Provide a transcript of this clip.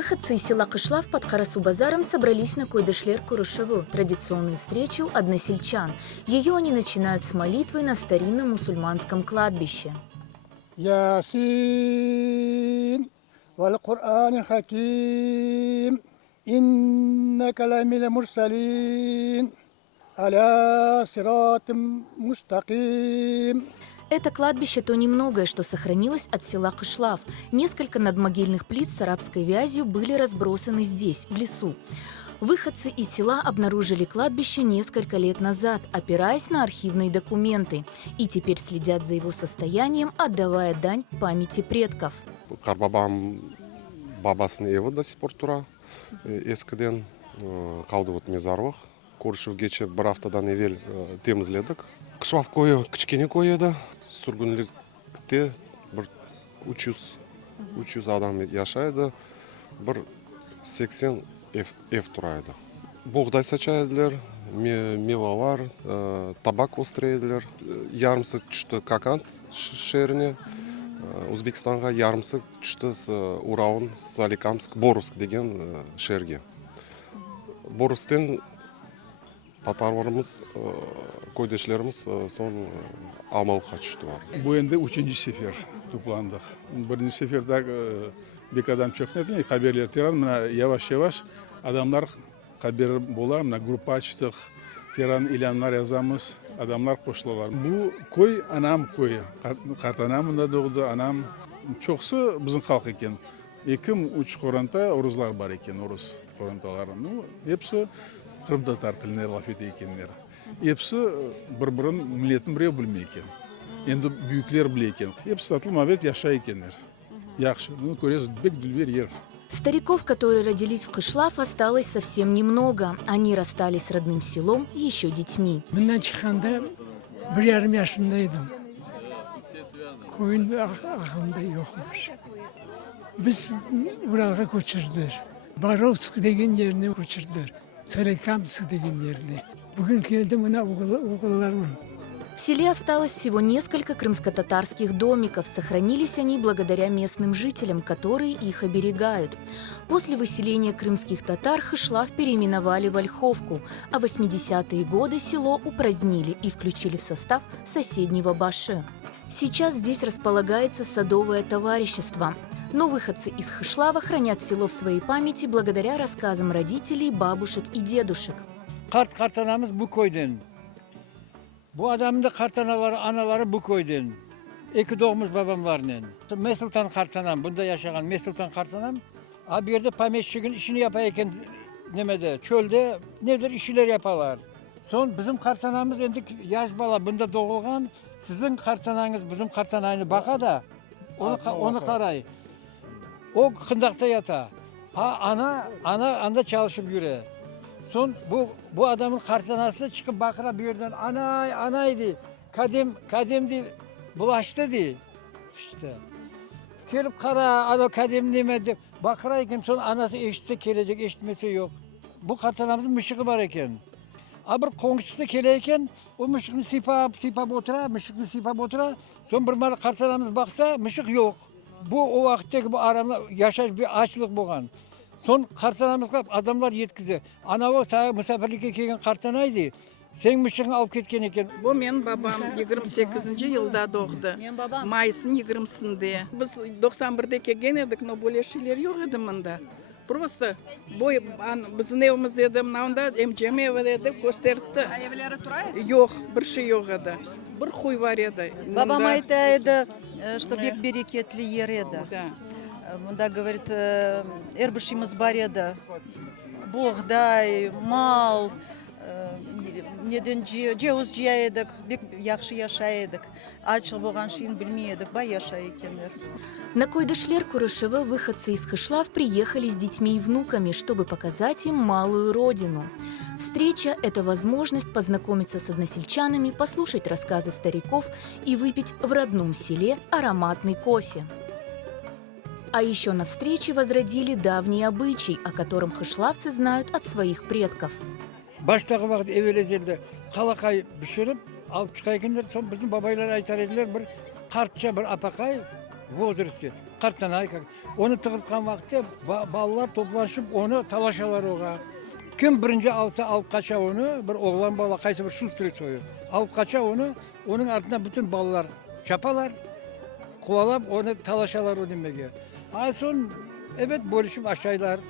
Выходцы из села Кышлав под Карасу-базаром собрались на Койдышлер-Курушеву, традиционную встречу односельчан. Ее они начинают с молитвы на старинном мусульманском кладбище. Ясин, вал Кур'ан хаким, иннака ламина мурсалин, аля сиратим мустаким. Это кладбище то немногое, что сохранилось от села Кышлав. Несколько надмогильных плит с арабской вязью были разбросаны здесь, в лесу. Выходцы из села обнаружили кладбище несколько лет назад, опираясь на архивные документы. И теперь следят за его состоянием, отдавая дань памяти предков. Карбабам бабасының еві до сих пор тұра ескіден. Қалды вот мезарлық. Көршівгече бір аптадан евел темізледік. Кышлав койы кішкене кой еді. Сүргінлікте бір 300 адам яшайды. Бір 80 ev тұрайды. Бұғдай сачайдылар, мевалар, табак острейділер. Ярымсы түшті Какант шеріне, Өзбекстанға ярымсы түшті Уралын, Соликамск, Боровск деген шерге. Боровстен татарларымыз, көйдешілеріміз сон Алмалыққа түшті бар. Bu endi 3-cü sefer toplandık. Birinci seferde bir adam çok netli haberler tiran. Yavaş adamlar haber bolar. Grupa açtık. Tiran ilanlar yazamız. Adamlar koştular. Bu koy anam koyu. Kartanamında doğdu anam. Çoksu bizim halk eken. 2-3 koranta Oruzlar var eken. Oruz korantaların. Hepsi Kırım Tatar tiline laf ediyor ekenler. Hepsi bir-birin milletin birey bilmiyor eken. Endi büyükler bile eken. Hepsi tatılmabet yaşa ekenler. Yaxşı. Көресіз, бек дүлбер ер. Стариков, которые родились в Кышлав, осталось совсем немного. Они расстались с родным селом еще детьми. Bundan çıkanda 1,5 yaşındaydım. Koyun aklımda yokmuş. Biz Ural'a koçurdular. Barovsk degen yerine koçurdular. Соликамск degen yerine. Bugün geldim ona okullarım. В селе осталось всего несколько крымско-татарских домиков. Сохранились они благодаря местным жителям, которые их оберегают. После выселения крымских татар Кышлав переименовали в Ольховку, а в 80-е годы село упразднили и включили в состав соседнего Баше. Сейчас здесь располагается садовое товарищество. Но выходцы из Кышлава хранят село в своей памяти благодаря рассказам родителей, бабушек и дедушек. Kartanamız bu koydan. Bu adamın da anaları bu koydan. İki doğmuş babam var ne? Mesultan Kartanam, bunda yaşayan Mesultan Kartanam. Abi yerde pametçiğin işini yapayken nemede, çölde nedir işler yaparlar. Son bizim Kartanamız endik yaş bala bunda doğulgan. Sizin Kartananız bizim Kartanayını baka da onu karay. O kındakta yata. Anda çalışıp yürü. Son bu adamın kartanası çıkıp bakıra bir yerden anaydı. Kadimdi bulaştı di. İşte. Gelip kara kadim demedi. Bakırayken son anası eşitse gelecek, eşitmesi yok. Bu kartanamızın mışığı var eken. Aber komşusu keleyken o mışıkını sipap otura. Son bir mal kartanamız baksa mışık yok. Bu o vakitteki bu aramda yaşaş bir açlık boğan. Son kartanamızga adamlar yetkizdi. Anavi sağa misafirlikке kelген kartanaydı. Sen mışığını alıp ketken eken. Bu men babam 28 yılda doğdu. Mayısın 20'sinde. Biz 91'de kelgen edik, но böyle şeyler yok edi mında. Просто біздің evimiz еді, мынауында эмжем evi еді, gösterdi. Evleri turaydı? Yok, bir şey yok edi. Bir huy var edi. Babam айтады, что бек берекетli yer еді. Да. Мында говорит, әрбіршіміз бар еді. Бұғдай, мал, неден жеуіз жия едік, бек яқшы яша едік. Ачыл болған шейін білмей едік, бай яша екендер. На Койдышлер-Курушева выходцы из Кышлав приехали с детьми и внуками, чтобы показать им малую родину. Встреча – это возможность познакомиться с односельчанами, послушать рассказы стариков и выпить в родном селе ароматный кофе. А еще на встрече возродили давний обычай, о котором кышлавцы знают от своих предков. Baştағы вақыт evvelезелді қалақай пішіріп, алып çıkaykenler, son bizim babaylar aytar ediler bir kartça bir apakay возрасте, kartanay. Onu tıkıtkan vakti ballar toplaşıp onu talaşalar oğa. Kim birinci alsa alıp kaça onu, bir oğlan bala kaysa bir sulturu soyuyor. Alıp kaça onu, onun ardından bütün ballar çapalar, kovalap onu talaşalar o demeye. Ay son evet bölüşüp aşağılar.